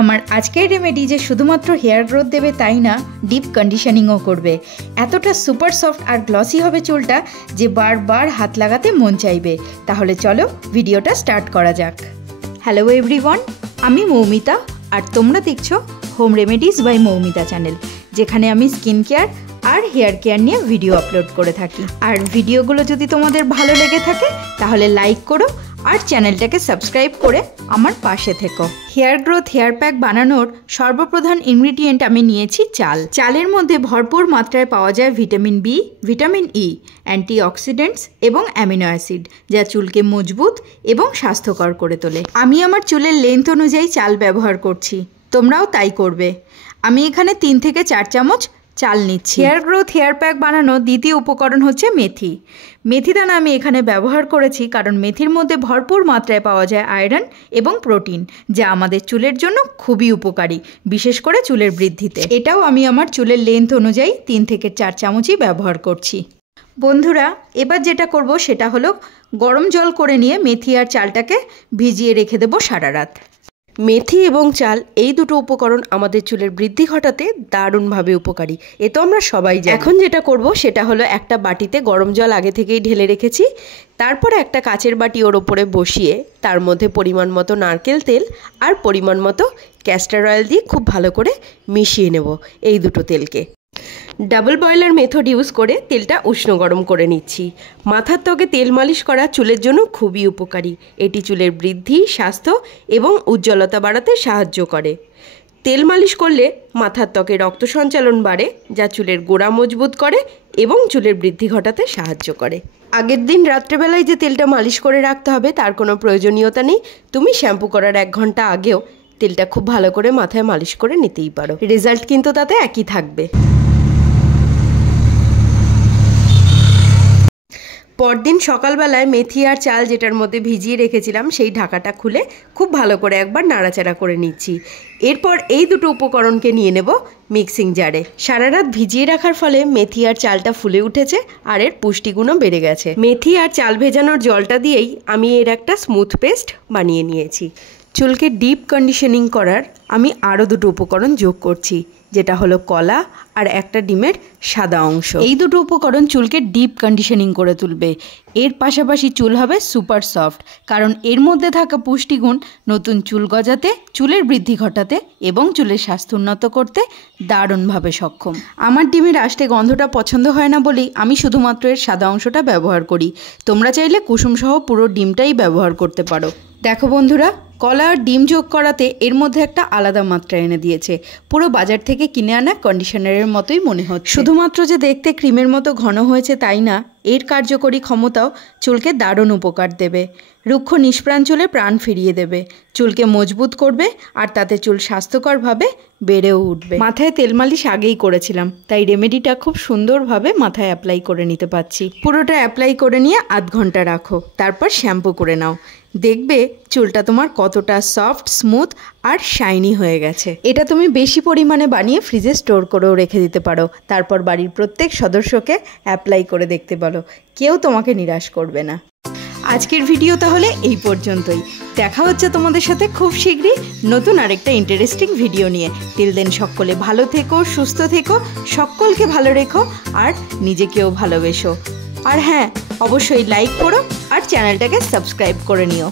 আমার আজকের রেমেডি যে শুধুমাত্র হেয়ার গ্রোথ দেবে তাই না, ডিপ কন্ডিশনিংও করবে। এতটা সুপার সফট আর গ্লসি হবে চুলটা যে বারবার হাত লাগাতে মন চাইবে। তাহলে চলো ভিডিওটা স্টার্ট করা যাক। হ্যালো এভরিওয়ান, আমি মৌমিতা আর তোমরা দেখছো home remedies by Moumita channel, যেখানে আমি স্কিন কেয়ার আর হেয়ার কেয়ার নিয়ে ভিডিও আপলোড করে থাকি। আর ভিডিওগুলো যদি তোমাদের ভালো লেগে থাকে তাহলে লাইক করো আর চ্যানেলটাকে সাবস্ক্রাইব করে আমার পাশে থেকো। হেয়ার গ্রোথ হেয়ার প্যাক বানানোর সর্বপ্রধান ইনগ্রিডিয়েন্ট আমি নিয়েছি চাল। চালের মধ্যে ভরপুর মাত্রায় পাওয়া যায় vitamin B, vitamin E, antioxidants এবং অ্যামিনো অ্যাসিড, যা চুলকে মজবুত এবং স্বাস্থ্যকর করে তোলে। আমি আমার চুলের লেন্থ অনুযায়ী চাল ব্যবহার করছি, তোমরাও তাই করবে। আমি এখানে 3 থেকে 4 চামচ চাল নিচ্ছি। হেয়ার গ্রোথ হেয়ার প্যাক বানানোর দ্বিতীয় উপকরণ হচ্ছে মেথি। মেথি দানা আমি এখানে ব্যবহার করেছি কারণ মেথির মধ্যে ভরপুর মাত্রায় পাওয়া যায় আয়রন এবং প্রোটিন, যা আমাদের চুলের জন্য খুবই উপকারী, বিশেষ করে চুলের বৃদ্ধিতে। এটাও আমি আমার চুলের লেন্থ অনুযায়ী 3 থেকে 4 চামচই ব্যবহার করছি। বন্ধুরা, এবার যেটা করব সেটা হলো গরম জল করে নিয়ে মেথি আর চালটাকে ভিজিয়ে রেখে দেবো সারা রাত। মেথি এবং চাল এই দুটো উপকরণ আমাদের চুলের বৃদ্ধি ঘটাতে দারুণভাবে উপকারী, এ তো আমরা সবাই জানি। এখন যেটা করব সেটা হলো একটা বাটিতে গরম জল আগে থেকেই ঢেলে রেখেছি, তারপরে একটা কাচের বাটি ওর ওপরে বসিয়ে তার মধ্যে পরিমাণ মতো নারকেল তেল আর পরিমাণ মতো ক্যাস্টর অয়েল দিয়ে খুব ভালো করে মিশিয়ে নেব এই দুটো তেলকে। ডাবল বয়লার মেথড ইউজ করে তেলটা উষ্ণ গরম করে নিচ্ছি। মাথার ত্বকে তেল মালিশ করা চুলের জন্য খুবই উপকারী। এটি চুলের বৃদ্ধি, স্বাস্থ্য এবং উজ্জ্বলতা বাড়াতে সাহায্য করে। তেল মালিশ করলে মাথার ত্বকে রক্ত সঞ্চালন বাড়ে, যা চুলের গোড়া মজবুত করে এবং চুলের বৃদ্ধি ঘটাতে সাহায্য করে। আগের দিন রাত্রেবেলায় যে তেলটা মালিশ করে রাখতে হবে তার কোনো প্রয়োজনীয়তা নেই। তুমি শ্যাম্পু করার 1 ঘন্টা আগেও তেলটা খুব ভালো করে মাথায় মালিশ করে নিতেই পারো। রেজাল্ট কিন্তু তাতে একই থাকবে। পরদিন সকালবেলায় মেথি আর চাল যেটার মধ্যে ভিজিয়ে রেখেছিলাম সেই ঢাকাটা খুলে খুব ভালো করে একবার নাড়াচাড়া করে নিচ্ছি। এরপর এই দুটো উপকরণকে নিয়ে নেব মিক্সিং জারে। সারা রাত ভিজিয়ে রাখার ফলে মেথি আর চালটা ফুলে উঠেছে আর এর পুষ্টিগুণও বেড়ে গেছে। মেথি আর চাল ভেজানোর জলটা দিয়েই আমি এর একটা স্মুথ পেস্ট বানিয়ে নিয়েছি। চুলকে ডিপ কন্ডিশনিং করার আমি আরও দুটো উপকরণ যোগ করছি, যেটা হলো কলা আর একটা ডিমের সাদা অংশ। এই দুটো উপকরণ চুলকে ডিপ কন্ডিশনিং করে তুলবে। এর পাশাপাশি চুল হবে সুপার সফট, কারণ এর মধ্যে থাকা পুষ্টিগুণ নতুন চুল গজাতে, চুলের বৃদ্ধি ঘটাতে এবং চুলের স্বাস্থ্য উন্নত করতে দারুণভাবে সক্ষম। আমার ডিমের আষ্টে গন্ধটা পছন্দ হয় না বলেই আমি শুধুমাত্র এর সাদা অংশটা ব্যবহার করি। তোমরা চাইলে কুসুমসহ পুরো ডিমটাই ব্যবহার করতে পারো। দেখো বন্ধুরা, কলা আর ডিম যোগ করাতে এর মধ্যে একটা আলাদা মাত্রা এনে দিয়েছে। পুরো বাজার থেকে কিনে আনা কন্ডিশনারের মতোই মনে হচ্ছে। শুধুমাত্র যে দেখতে ক্রিমের মতো ঘন হয়েছে তাই না, এর কার্যকরী ক্ষমতাও চুলকে দারুণ উপকার দেবে। রুক্ষ নিষ্প্রাণ চুলে প্রাণ ফিরিয়ে দেবে, চুলকে মজবুত করবে আর তাতে চুল স্বাস্থ্যকরভাবে বেড়েও উঠবে। মাথায় তেল মালিশ আগেই করেছিলাম, তাই রেমেডিটা খুব সুন্দরভাবে মাথায় অ্যাপ্লাই করে নিতে পারছি। পুরোটা অ্যাপ্লাই করে নিয়ে আধ ঘন্টা রাখো, তারপর শ্যাম্পু করে নাও। দেখবে চুলটা তোমার কতটা সফট, স্মুথ আর শাইনি হয়ে গেছে। এটা তুমি বেশি পরিমাণে বানিয়ে ফ্রিজে স্টোর করেও রেখে দিতে পারো। তারপর বাড়ির প্রত্যেক সদস্যকে অ্যাপ্লাই করে দেখতে পারো, কেউ তোমাকে নিরাশ করবে না। আজকের ভিডিও তাহলে এই পর্যন্তই। দেখা হচ্ছে তোমাদের সাথে খুব শীঘ্রই নতুন আরেকটা ইন্টারেস্টিং ভিডিও নিয়ে। টিল দেন সকলে ভালো থেকো, সুস্থ থেকো, সকলকে ভালো রেখো আর নিজেকেও ভালোবেসো। আর হ্যাঁ, অবশ্যই লাইক করো আর চ্যানেলটাকে সাবস্ক্রাইব করে নিও।